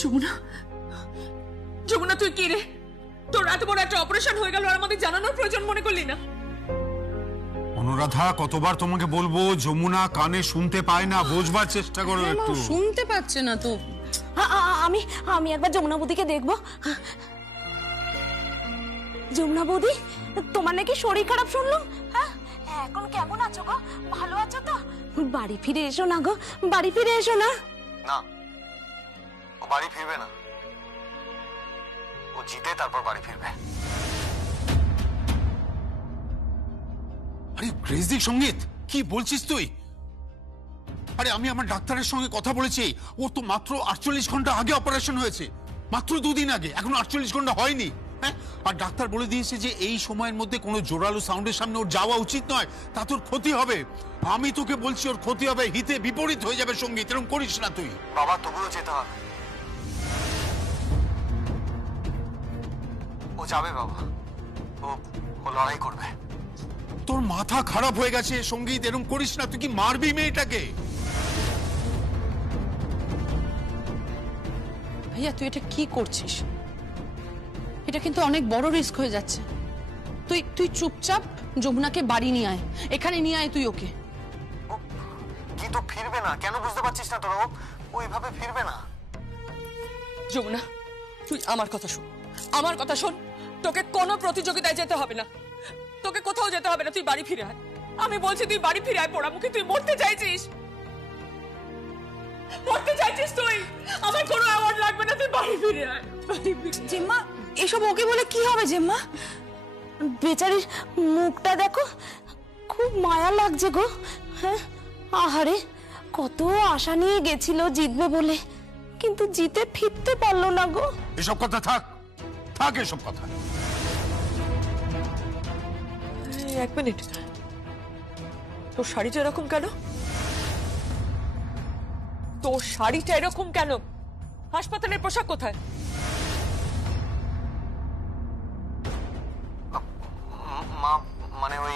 যমুনা, যমুনা তুই কি রে? তোর এত বড় একটা অপারেশন হয়ে গেল আর আমাদের জানানোর প্রয়োজন মনে করলি না? অনুরাধা, কতবার তোমাকে বলবো, যমুনা কানে শুনতে পায় না, বোঝবার চেষ্টা করো একটু। শুনতে পাচ্ছে না তো। আমি আমি একবার যমুনা বৌদিকে দেখবো। যমুনা বৌদি, তোমার নাকি শরীর খারাপ শুনলাম। হ্যাঁ, এখন কেমন আছো গো? ভালো আছো তো? বাড়ি ফিরে এসো না গো, বাড়ি ফিরে এসো না। না, ও বাড়ি ফিরবে না। ও জিতে তারপর বাড়ি ফিরবে। আরে ক্রেজি সঙ্গীত, কি বলছিস তুই? আরে আমি আমার ডাক্তারের সঙ্গে কথা বলেছি, ও তো মাত্র 48 ঘন্টা আগে অপারেশন হয়েছে, মাত্র 2 দিন আগে, এখন 48 ঘন্টা হয়নি। হ্যাঁ, আর ডাক্তার বলে দিয়েছে যে এই সময়ের মধ্যে কোনো জোরালো সাউন্ডের সামনে ওর যাওয়া উচিত নয়, তা তোর ক্ষতি হবে। আমি তোকে বলছি ওর ক্ষতি হবে, হিতে বিপরীত হয়ে যাবে সঙ্গীত, এরকম করিস না তুই। বাবা, তবুও যেতে হবে। ও যাবে বাবা, ও লড়াই করবে। তোর মাথা খারাপ হয়ে গেছে সঙ্গীত, এরকম করিস না। তুই কি মারবি মেয়েটাকে? ভাইয়া, তুই এটা কি করছিস? এটা কিন্তু অনেক বড় রিস্ক হয়ে যাচ্ছে। তুই চুপচাপ যমুনাকে বাড়ি নিয়ে আয়, এখানে নিয়ে আয় তুই ওকে। কি তো ফিরবে না? কেন বুঝতে পারছিস না তোরা? ও এইভাবে ফিরবে না। যমুনা, তুই আমার কথা শোন, আমার কথা শোন। তোকে কোনো প্রতিযোগিতায় যেতে হবে না, তোকে কোথাও যেতে হবে না। তুই বাড়ি ফিরে আয়, আমি বলছি তুই বাড়ি ফিরে আয়। পোড়ামুখী, তুই মরতে চাইছিস, মরতে চাইছিস তুই। আমার কোনো অ্যাওয়ার্ড লাগবে না, তুই বাড়ি ফিরে আয়। জেম্মা, এসব ওকে বলে কি হবে জেম্মা? বেচারির মুখটা দেখো, খুব মায়া লাগছে গো। হ্যাঁ, আহারে, কত আশা নিয়ে গেছিল জিতবে বলে, কিন্তু জিতে ফিরতে পারলো না গো। এসব কথা থাক, থাক এসব কথা। এক মিনিট, তোর শাড়িটা এরকম কেন? তোর শাড়িটা এরকম কেন? হাসপাতালের পোশাক কোথায়? মা, মানে ওই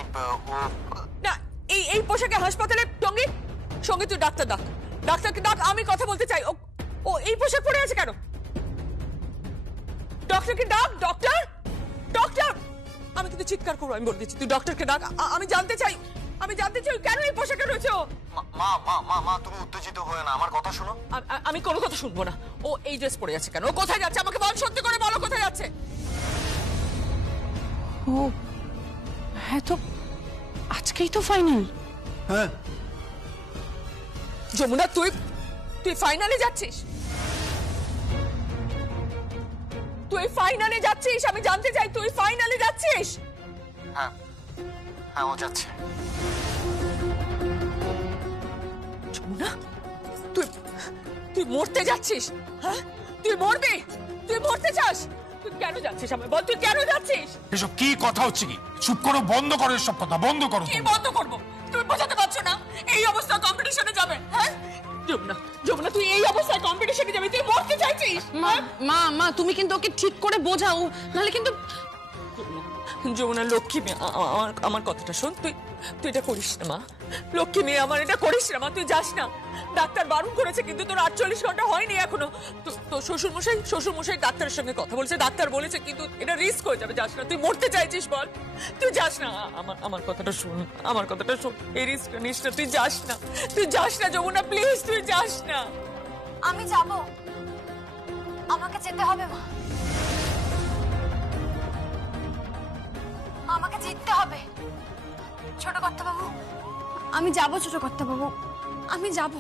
ও না, এই পোশাকে হাসপাতালে টঙ্গি? সঙ্গে তুই ডাক্তার ডাক, ডাক্তারকে ডাক, আমি কথা বলতে চাই। ও এই পোশাক পরে আছে কেন? ডক্টরকে ডাক, ডক্টর, ডক্টর। আমি কিন্তু চিৎকার করবো, আমি বলে দিচ্ছি, তুই ডক্টরকে ডাক। আমি জানতে চাই কেন এই পোশাকে রয়েছে ও। মা মা মা মা তুমি উত্তেজিত হয়ে না, আমার কথা শোনো। আমি কোনো কথা শুনবো না। ও এই ড্রেস পরে আছে কেন? ও কোথায় যাচ্ছে? আমাকে বল, সত্যি করে বলো, কোথায় যাচ্ছে? ও হ্যাঁ, তো আজকেই তো ফাইনাল। হ্যাঁ যমুনা, তুই ফাইনালে যাচ্ছিস? তুই ফাইনালে যাচ্ছিস? আমি জানতে চাই, তুই ফাইনালে যাচ্ছিস? হ্যাঁ হ্যাঁ, ও যাচ্ছে। যমুনা, তুই মরতে যাচ্ছিস? হ্যাঁ, তুই মরবি? তুই মরতে চাস? তুই কেন যাচ্ছিস? আমায় বল, তুই কেন যাচ্ছিস? এসব কি কথা হচ্ছে? কি চুপ করো, বন্ধ করো এসব কথা, বন্ধ করো। কি বন্ধ করবো? তুমি বোঝাতে পারছো না? এই অবস্থা কম্পিটিশনে যাবে? হ্যাঁ যমুনা, যমুনা, তুই এই অবস্থায় কম্পিটিশনে যাবি? তুই মরতে চাইছিস? মা মা, তুমি কিন্তু ওকে ঠিক করে বোঝাও, নাহলে কিন্তু। যমুনা, লক্ষ্মী মেয়ে, আমার কথাটা শোন। তুই এটা করিস না মা, লক্ষ্মী মেয়ে আমার, এটা করিস না মা। তুই যাস না, ডাক্তার বারণ করেছে, কিন্তু তোর 48 ঘন্টা হয়নি এখনো। তোর শ্বশুরমশাই ডাক্তারের সঙ্গে কথা বলেছে, ডাক্তার বলেছে, কিন্তু এটা রিস্ক হয়ে যাবে। যাস না, তুই মরতে চাইছিস বল, তুই যাস না। আমার কথাটা শোন, আমার কথাটা শোন, এই রিস্ক নিস না, তুই যাস না, তুই যাস না যমুনা, প্লিজ তুই যাস না। আমি যাব, আমাকে যেতে হবে মা, আমাকে জিততে হবে। ছোট কর্তাবাবু, আমি যাব, ছোট কর্তাবাবু, আমি যাব।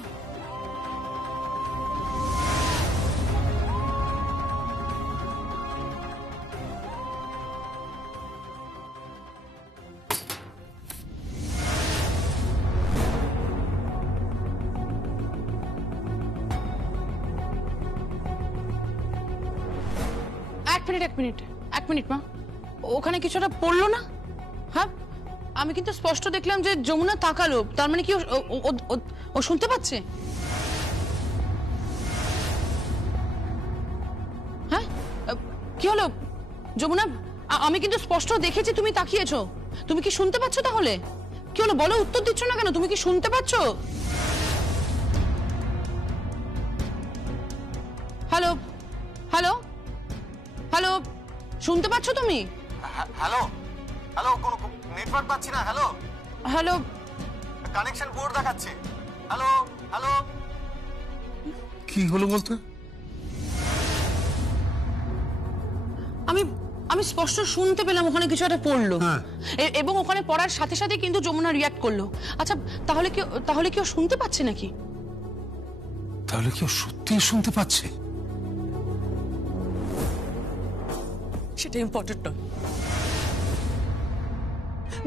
এক মিনিট মা, ওখানে কিছুটা পড়লো না? হ্যাঁ, আমি কিন্তু স্পষ্ট দেখলাম যে যমুনা তাকালো, তার মানে কি ও শুনতে পাচ্ছে? হ্যাঁ, কি হলো যমুনা? আমি কিন্তু স্পষ্ট দেখেছি তুমি তাকিয়েছো, তুমি কি শুনতে পাচ্ছ? তাহলে কি হলো বলো, উত্তর দিচ্ছ না কেন? তুমি কি শুনতে পাচ্ছ? হ্যালো হ্যালো হ্যালো, শুনতে পাচ্ছ তুমি? হ্যালো হ্যালো, কোনো নেটওয়ার্ক পাচ্ছি না। হ্যালো, হ্যালো, কানেকশন পোর দেখাচ্ছে। হ্যালো হ্যালো, কি হলো বলতে? আমি আমি স্পষ্ট শুনতে পেলাম ওখানে কিছু একটা পড়লো। হ্যাঁ। এবং ওখানে পড়ার সাথে সাথে কিন্তু যমুনা রিয়াক্ট করলো। আচ্ছা, তাহলে কি ও শুনতে পাচ্ছে নাকি? তাহলে কি ও সত্যিই শুনতে পাচ্ছে? সেটা ইম্পর্টেন্ট নয়।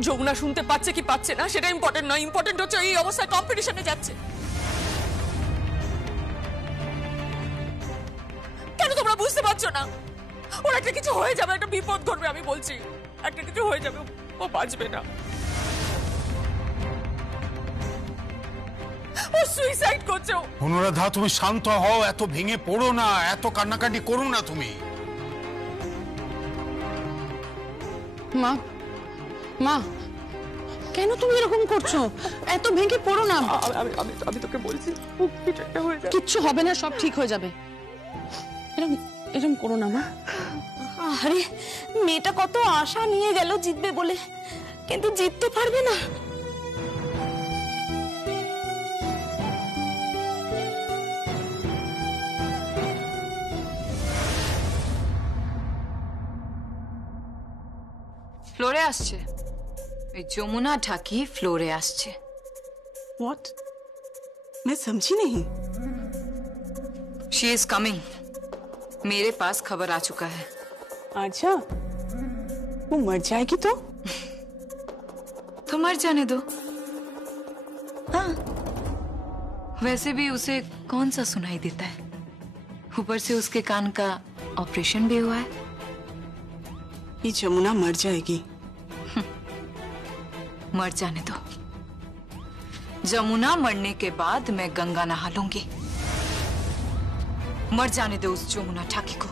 যমুনা শুনতে পাচ্ছে কি পাচ্ছে না সেটা ইম্পর্টেন্ট নয়। ইম্পর্টেন্ট হচ্ছে এই অবস্থায় কম্পিটিশনে যাচ্ছে। কেন তোমরা বুঝতে পারছো না? ওর একটা কিছু হয়ে যাবে, একটা বিপদ ঘটবে। আমি বলছি একটা কিছু হয়ে যাবে, ও বাঁচবে না। ও সুইসাইড করছে। অনুরাধা, তুমি শান্ত হও, এত ভেঙে পড়ো না, এত কান্নাকাটি করো না তুমি। মা, মা, কেন তুমি এরকম করছো? এত ভেঙে পড়ো না। আমি তোকে বলছি কিছু একটা হয়ে যাবে। কিচ্ছু হবে না, সব ঠিক হয়ে যাবে। এরকম করো না মা। আরে মেয়েটা কত আশা নিয়ে গেল জিতবে বলে, কিন্তু জিততে পারবে না। ফ্লোরে আসছে, ওই যমুনা ঢাকি ফ্লোরে আসছে। व्हाट? मैं समझी नहीं। She is coming. मेरे पास खबर आ चुका है। अच्छा, वो मर जाएगी तो मर जाने दो। हाँ, वैसे भी उसे कौन सा सुनाई देता है? ऊपर से उसके कान का ऑपरेशन भी हुआ है। ये जमुना मर जाएगी। मर जाने दो। जमुना मरने के बाद मैं गंगा नहा लूंगी। मर जाने दो उस जमुना ठाकी को,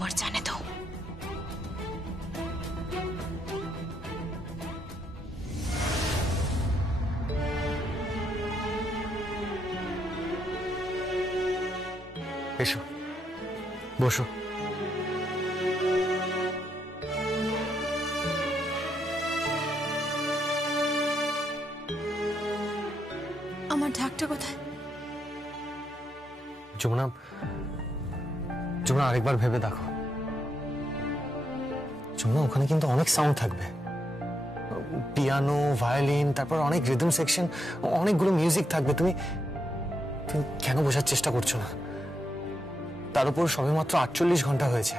मर जाने दो। এসো, বসো। আমার ঢাকটা কোথায়? যমুনা, যমুনা আরেকবার ভেবে দেখো। যমুনা, ওখানে কিন্তু অনেক সাউন্ড থাকবে, পিয়ানো, ভায়োলিন, তারপর অনেক রিদম সেকশন, অনেকগুলো মিউজিক থাকবে। তুমি তুমি কেন বোঝার চেষ্টা করছো না? তার উপর সবেমাত্র 48 ঘন্টা হয়েছে।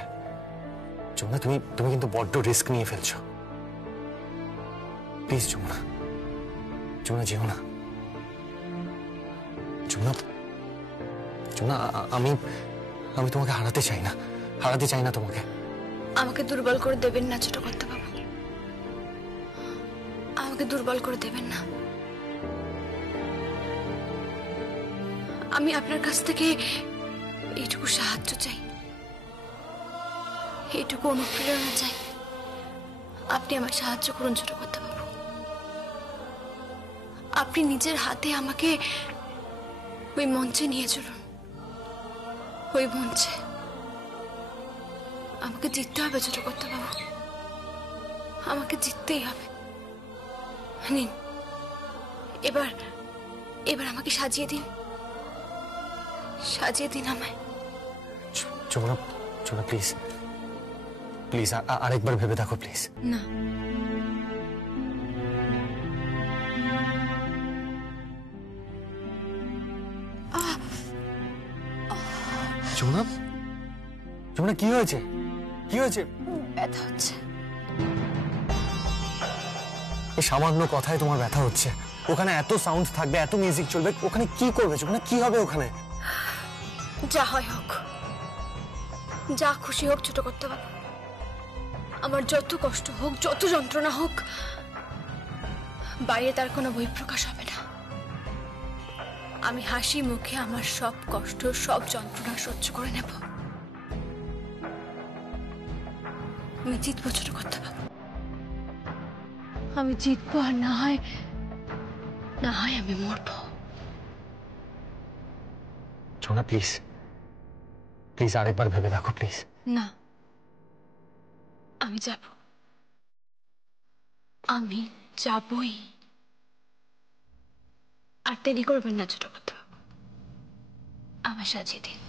যমুনা, তুমি কিন্তু বড্ড রিস্ক নিয়ে ফেলছো। প্লিজ যমুনা, যমুনা যেও না। যমুনা, যমুনা, আমি তোমাকে হারাতে চাই না তোমাকে। আমাকে দুর্বল করে দেবেন না ছোট করতে বাবা, আমাকে দুর্বল করে দেবেন না। আমি আপনার কাছ থেকে এইটুকু সাহায্য চাই, এইটুকু অনুপ্রেরণা চাই। আপনি আমার সাহায্য করুন ছোট করতে বাবু। আপনি নিজের হাতে আমাকে ওই মঞ্চে নিয়ে চলুন। ওই মঞ্চে আমাকে জিততে হবে ছোট করতে বাবু, আমাকে জিততেই হবে। নিন, এবার আমাকে সাজিয়ে দিন, সাজিয়ে দিন আমায়। যমুনা, প্লিজ প্লিজ আরেকবার ভেবে দেখো প্লিজ। না, যমুনা, কি হয়েছে? ব্যথা হচ্ছে। এই সামান্য কথায় তোমার ব্যথা হচ্ছে? ওখানে এত সাউন্ড থাকবে, এত মিউজিক চলবে, ওখানে কি করবে যমুনা? কি হবে ওখানে? যা হয় হোক, যা খুশি হোক ছোট করতে বাবু। আমার যত কষ্ট হোক, যত যন্ত্রণা হোক, বাইরে তার কোনো বহিঃপ্রকাশ হবে না। আমি হাসি মুখে আমার সব কষ্ট, সব যন্ত্রণা সহ্য করে নেব। আমি জিতবো ছোট করতে বাবু, আমি জিতবো। আর না হয় আমি মরবো। যমুনা, প্লিজ প্লিজ আরেকবার ভেবে দেখো প্লিজ। না, আমি যাব, আমি যাবই। আর দেরি করবেন না ছোট কথা, আমার সাজিয়ে দিন।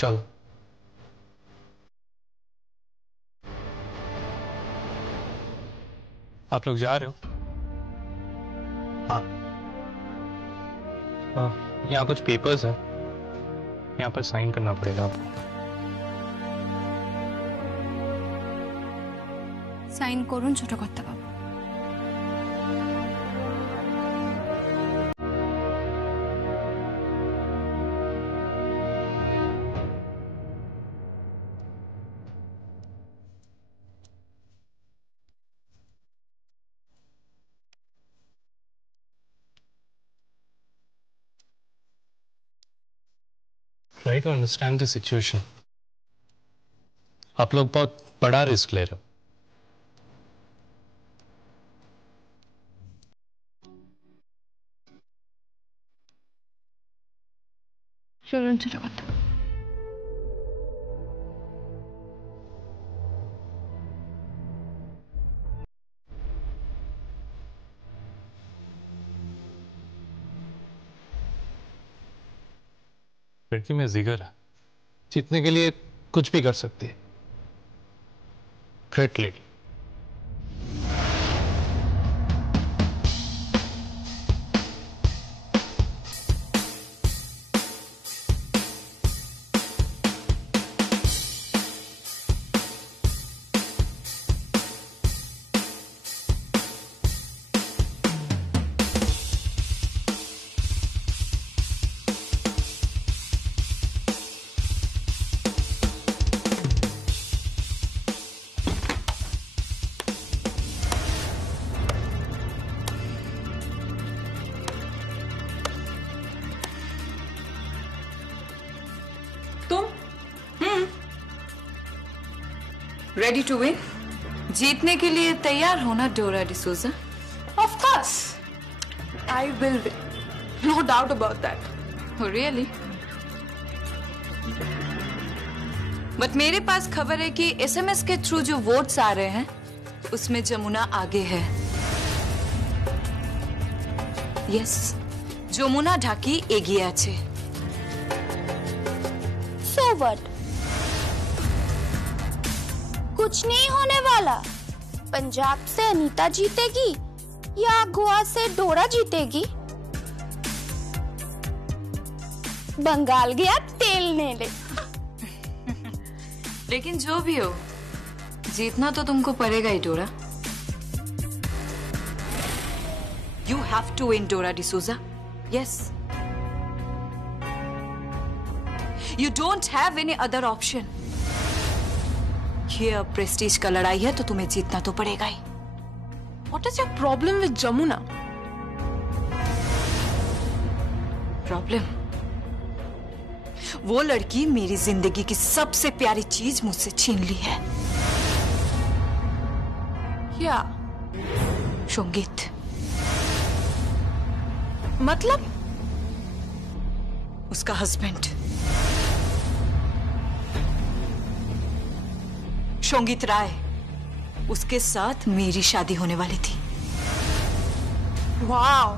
चलो आप लोग जा रहे हो? हाँ। यहाँ कुछ पेपर्स है, यहाँ पर साइन करना पड़ेगा आपको। সাইন করুন ছোট কর্তা বাবু। Try to understand the situation. आप लोग बहुत बड़ा रिस्क ले रहे हो। চলুন ছোট কর্তা। लड़की में जिगर है, जीतने के लिए कुछ भी कर सकती है। Great lady. Ready to win, जीतने के लिए तैयार होना Dora D'Souza. Of course, I will win. No doubt about that. Oh, really? But मेरे पास खबर है कि एसएमएस के थ्रू जो वोट्स आ रहे हैं उसमें जमुना आगे है। यस, যমুনা ঢাকি এগিয়ে আছে। So what? कुछ नहीं होने वाला। पंजाब से अनीता जीतेगी या गोवा से डोरा जीतेगी? बंगाल गया तेल नेले। लेकिन जो भी हो, जीतना तो तुमको पड़ेगा ही डोरा। You have to win, Dora D'Souza. Yes. You don't have any other option. ये अब प्रेस्टीज का लड़ाई है तो तुम्हें जीतना तो पड़ेगा ही। What is your problem with Jamuna? Problem? वो लड़की मेरी जिंदगी की सबसे प्यारी चीज मुझसे छीन ली है। क्या संगीत। मतलब? उसका हस्बैंड संगीत राय, उसके साथ मेरी शादी होने वाली थी। Wow,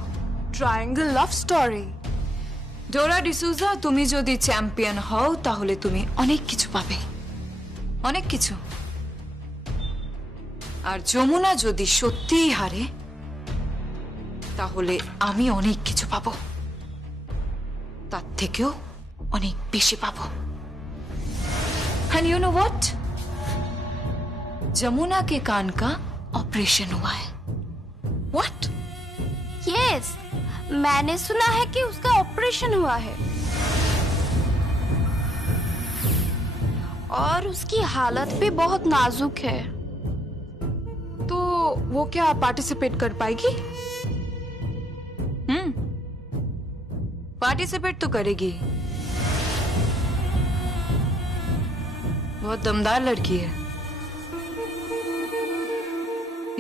triangle love story. ডোরা ডিসুজা, তুমি যদি চ্যাম্পিয়ন হও তাহলে তুমি অনেক কিছু পাবে, অনেক কিছু। আর যমুনা যদি সত্যিই হারে তাহলে আমি অনেক কিছু পাবো, তার থেকেও অনেক বেশি পাবো। And you know what? Jamuna के कान का ऑपरेशन हुआ है। What? Yes, मैंने सुना है कि उसका ऑपरेशन हुआ है और उसकी हालत भी बहुत नाजुक है। तो वो क्या पार्टिसिपेट कर पाएगी? पार्टिसिपेट तो करेगी, बहुत दमदार लड़की है,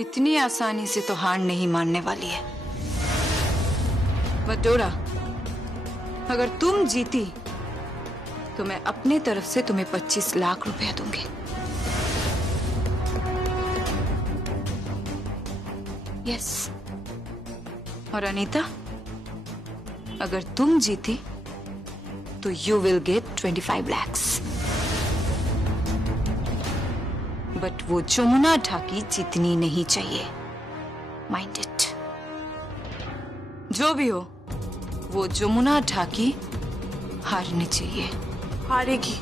इतनी आसानी से तो हार नहीं मानने वाली है। बट डोरा, अगर तुम जीती तो मैं अपने तरफ से तुम्हें 25 लाख रुपया दूंगी। यस। और अनीता, अगर तुम जीती तो you will get 25 lakhs। But वो যমুনা ঢাকি जीतनी नहीं चाहिए, माइंड इट। जो भी हो, वो যমুনা ঢাকি हारनी चाहिए। हारेगी।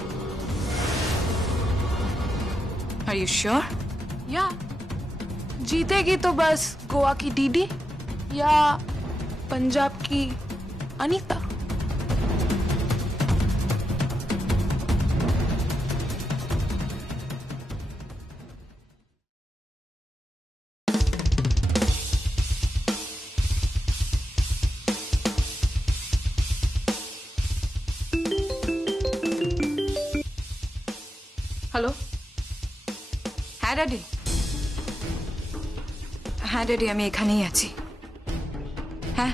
Are you sure? या जीतेगी तो बस गोवा की डीडी या पंजाब की अनीता। হ্যালো, হ্যাঁ ড্যাডি, হ্যাঁ ড্যাডি, আমি এখানেই আছি। হ্যাঁ,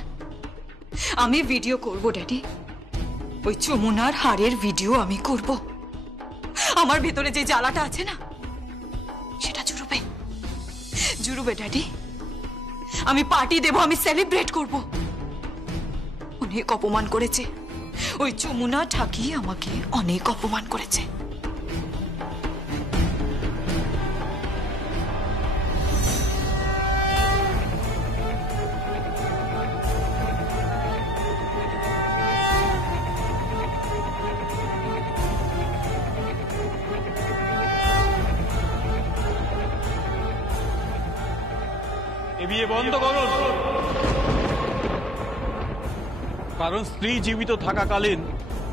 আমি ভিডিও করব ড্যাডি, ওই যমুনার হারের ভিডিও আমি করব। আমার ভেতরে যে জ্বালাটা আছে না, সেটা জুড়বে, জুড়বে ড্যাডি। আমি পার্টি দেব, আমি সেলিব্রেট করব। অনেক অপমান করেছে ওই যমুনা ঢাকি, আমাকে অনেক অপমান করেছে। বিয়ে বন্ধ করুন, কারণ স্ত্রী জীবিত থাকাকালীন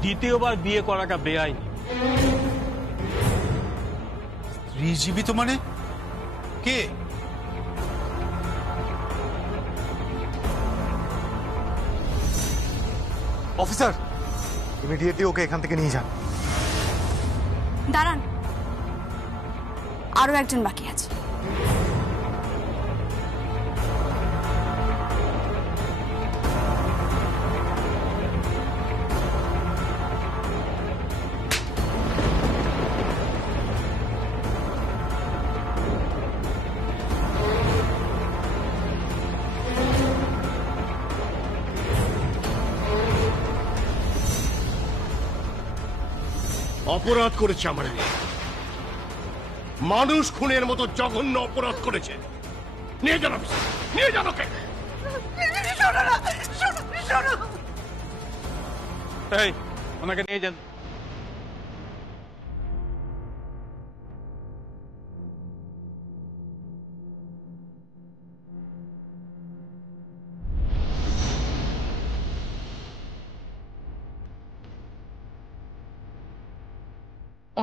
দ্বিতীয়বার বিয়ে করাটা বেআইনি। স্ত্রী জীবিত মানে কে? অফিসার, ইমিডিয়েটলি ওকে এখান থেকে নিয়ে যান। দাঁড়ান, আরো একজন বাকি আছে। অপরাধ করেছে আমার মেয়ে, মানুষ খুনের মতো জঘন্য অপরাধ করেছে। নিয়ে যান অফিসে, নিয়ে যান ওকে। এই ওনাকে নিয়ে যান।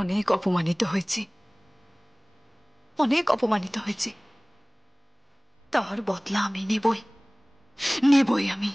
অনেক অপমানিত হয়েছি, অনেক অপমানিত হয়েছি, তার বদলা আমি নেবই, নেবই আমি।